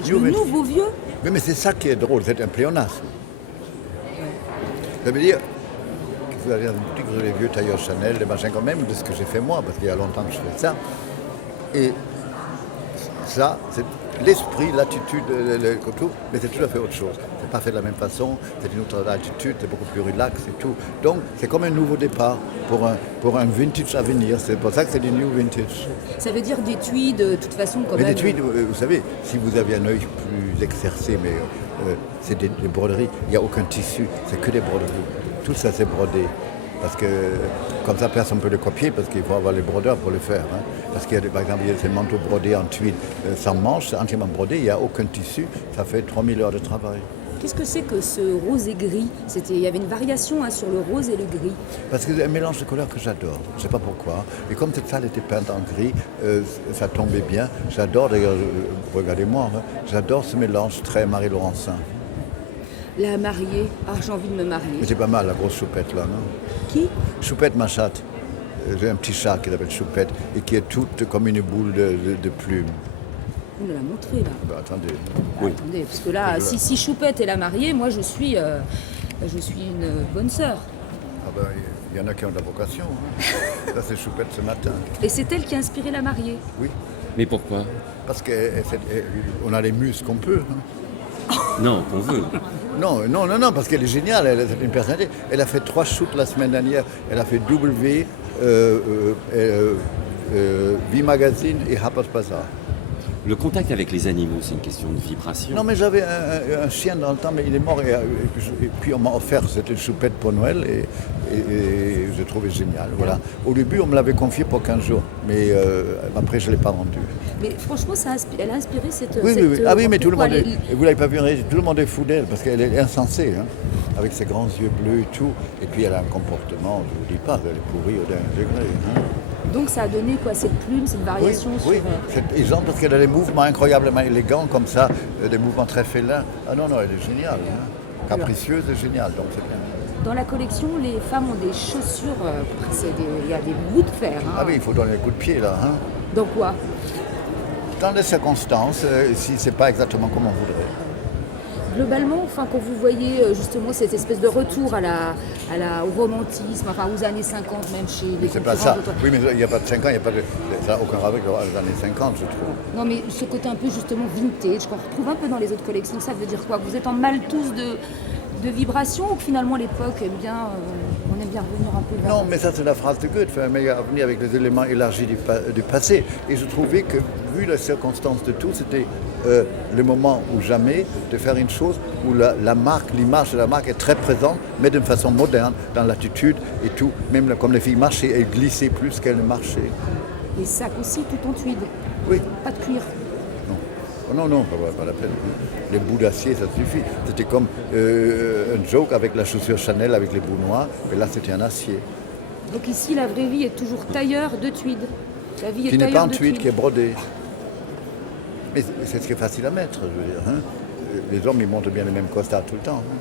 vintage, New le vintage. nouveau vieux. Oui, mais c'est ça qui est drôle, c'est un pléonasme. Ça veut dire que vous allez dire les vieux tailleurs Chanel, les machins quand même, de ce que j'ai fait moi, parce qu'il y a longtemps que je fais ça. Et ça, c'est l'esprit, l'attitude, le tout, mais c'est tout à fait autre chose. C'est pas fait de la même façon, c'est une autre attitude, c'est beaucoup plus relax et tout. Donc c'est comme un nouveau départ pour un vintage à venir. C'est pour ça que c'est du new vintage. Ça veut dire des tweeds, de toute façon, quand Mais même. des tweeds, vous savez, si vous avez un œil plus exercé, mais c'est des broderies, il n'y a aucun tissu, c'est que des broderies. Tout ça c'est brodé. Parce que comme ça personne ne peut le copier parce qu'il faut avoir les brodeurs pour le faire. Hein. Parce qu'il y a par exemple il y a ces manteaux brodés en tweed sans manches, c'est entièrement brodé, il n'y a aucun tissu, ça fait 3000 heures de travail. Qu'est-ce que c'est que ce rose et gris? Il y avait une variation hein, sur le rose et le gris. Parce que c'est un mélange de couleurs que j'adore, je ne sais pas pourquoi. Et comme cette salle était peinte en gris, ça tombait bien. J'adore, d'ailleurs, regardez-moi, hein, j'adore ce mélange très Marie-Laurencin. La mariée, ah j'ai envie de me marier. Mais c'est pas mal la grosse choupette là, non? Qui? Choupette, ma chatte. J'ai un petit chat qui s'appelle Choupette et qui est toute comme une boule de plumes. Vous me la montrez là. Ben, attendez. Oui. Attendez, parce que là, si Choupette est la mariée, moi je suis une bonne sœur. Ah ben, il y en a qui ont de la vocation. Hein. Ça c'est Choupette ce matin. Et c'est elle qui a inspiré la mariée. Oui. Mais pourquoi? Parce qu'on a les muses qu'on peut. Hein. Non, qu'on veut. Non, parce qu'elle est géniale, elle est une personnalité. Elle a fait 3 shoots la semaine dernière. Elle a fait W, V-Magazine et Harper's Bazaar. Le contact avec les animaux, c'est une question de vibration. Non, mais j'avais un chien dans le temps, mais il est mort. Et puis on m'a offert cette choupette pour Noël et je trouvais génial. Voilà. Au début, on me l'avait confié pour 15 jours, mais après, je ne l'ai pas vendu. Mais franchement, elle a inspiré cette... Oui. Ah oui, mais tout le monde pourquoi est, vous l'avez pas vu, tout le monde est fou d'elle, parce qu'elle est insensée, hein, avec ses grands yeux bleus et tout. Et puis elle a un comportement, je ne vous dis pas, elle est pourrie au dernier degré. Hein. Donc ça a donné quoi, cette plume, cette variation sur... Oui, c'est élégant parce qu'elle a des mouvements incroyablement élégants comme ça, des mouvements très félins. Ah non, elle est géniale, hein. Capricieuse et géniale, donc c'est bien. Dans la collection, les femmes ont des chaussures, il y a des bouts de fer. Hein. Ah oui, il faut donner un coup de pied là. Hein. Dans quoi? Dans les circonstances, si c'est pas exactement comme on voudrait. Globalement, quand vous voyez justement cette espèce de retour au romantisme, aux années 50 même chez les c'est pas ça. Oui, mais il n'y a pas de 5 ans, ça n'a aucun rapport avec les années 50, je trouve. Non, mais ce côté un peu justement vintage, qu'on retrouve un peu dans les autres collections, ça veut dire quoi? Vous êtes en mal tous de vibrations ou que finalement l'époque on aime bien revenir un peu vers... Non, mais ça c'est la phrase de Goethe, un meilleur avenir avec les éléments élargis du passé. Et je trouvais que, vu les circonstances de tout, c'était le moment ou jamais de faire une chose où la marque, l'image de la marque est très présente, mais d'une façon moderne, dans l'attitude et tout. Même comme les filles marchaient, elles glissaient plus qu'elles ne marchaient. Les sacs aussi, tout en tweed. Oui. Pas de cuir. Non, pas la peine. Les bouts d'acier, ça suffit. C'était comme un joke avec la chaussure Chanel, avec les bouts noirs, mais là c'était un acier. Donc ici, la vraie vie est toujours tailleur de tweed. La vie est qui n'est pas tailleur en de tweed, qui est brodé. Mais c'est ce qui est facile à mettre, je veux dire. Hein. Les hommes, ils montent bien les mêmes costards tout le temps. Hein.